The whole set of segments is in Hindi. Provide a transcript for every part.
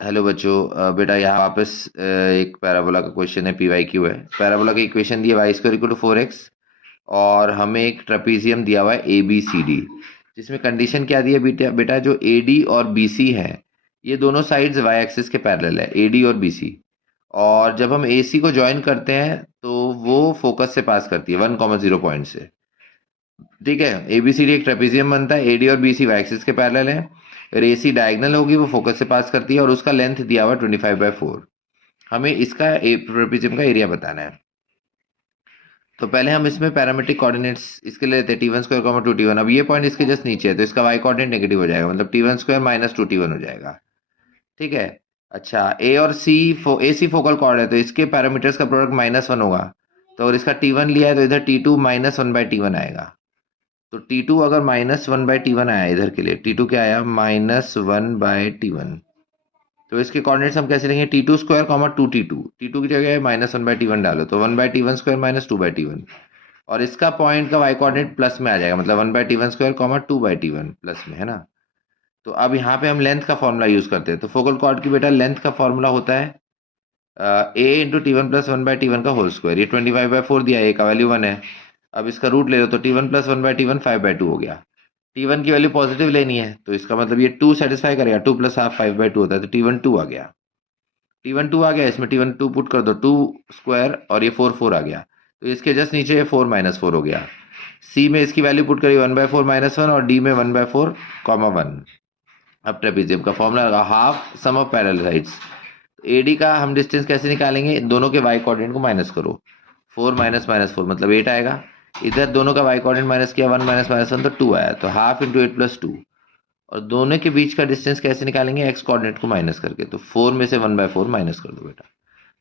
हेलो बच्चों, बेटा यहाँ वापस एक पैराबोला का क्वेश्चन है, पीवाई क्यू है। पैराबोला की इक्वेशन दी है Y square equal to 4x, और हमें एक ट्रेपीजियम दिया हुआ है ए बी सी डी, जिसमें कंडीशन क्या दी है बेटा बेटा जो ए डी और बी सी है, ये दोनों साइड्स वाई एक्सिस के पैरेलल है, ए डी और बी सी। और जब हम ए सी को ज्वाइन करते हैं तो वो फोकस से पास करती है 1,0 पॉइंट से। ठीक है, एबीसीडी एक ट्रेपेजियम बनता है, एडी और बीसी वाई एक्सिस के पैरेलल है, और एसी डायगोनल होगी, वो फोकस से पास करती है, और उसका लेंथ दिया हुआ 25/4। हमें इसका ट्रेपेजियम का एरिया बताना है। तो पहले हम इसमें पैरामेट्रिक कोऑर्डिनेट्स इसके लिए लेते हैं, टी1 स्क्वायर कॉमा 2t1। अब ये पॉइंट इसके जस्ट नीचे है, तो इसका वाई कोऑर्डिनेट नेगेटिव हो जाएगा, मतलब टी1 स्क्वायर माइनस 2t1 हो जाएगा। ठीक है। अच्छा, ए और सी ए सी फोकल कॉर्ड है, तो इसके पैरामीटर्स का प्रोडक्ट -1 होगा। तो और इसका टी1 लिया है, तो इधर टी2 -1/t1 आएगा। तो T2 अगर -1/t1 आया इधर के लिए, T2 क्या आया, -1/t1। तो इसके कोऑर्डिनेट्स हम कैसे लेंगे, T2 square comma 2t2, T2 की जगह -1/t1 डालो, तो 1/t1 स्क्वायर माइनस 2/t1। और इसका पॉइंट का वाई कोऑर्डिनेट प्लस में आ जाएगा, मतलब 1/t1 square comma 2/t1 plus में, है ना। तो अब यहाँ पे हम लेंथ का फॉर्मूला यूज करते हैं। तो फोकल कॉर्ड की बेटा लेंथ का फॉर्मूला होता है ए इंटू टी1 प्लस 1/t1 का होल स्क्वायर। ये 25/4 दिया है, ए का वैल्यू 1 है। अब इसका रूट ले लो, तो टी1 प्लस 1/t1 5/2 हो गया। टी1 की वैल्यू पॉजिटिव लेनी है, तो इसका मतलब ये 2 सेटिस्फाई करेगा, 2 प्लस हाफ 5/2 होता है, तो टी1 2 आ गया। टी1 2 आ गया, इसमें टी1 2 पुट कर दो, 2 स्क्वायर और ये 4 4 आ गया, तो इसके जस्ट नीचे 4 -4 हो गया। सी में इसकी वैल्यू पुट करी 1/4 -1, और डी में 1/4 कॉमा 1। अब ट्रेपेजियम का फॉर्मूला लगा, half sum of parallel sides. AD का हम डिस्टेंस कैसे निकालेंगे, दोनों के वाई कोऑर्डिनेट को माइनस करो, 4 माइनस -4 मतलब 8 आएगा। इधर दोनों का वाई कोऑर्डिनेट माइनस किया, 1 माइनस -1 तो 2 आया, तो हाफ इंटू 8 प्लस 2। और दोनों के बीच का डिस्टेंस कैसे निकालेंगे, एक्स कोऑर्डिनेट को माइनस करके, तो 4 में से 1/4 माइनस कर दो बेटा।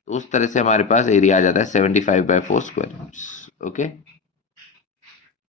तो उस तरह से हमारे पास एरिया आ जाता है 75/4 स्क्वायर इंच। ओके।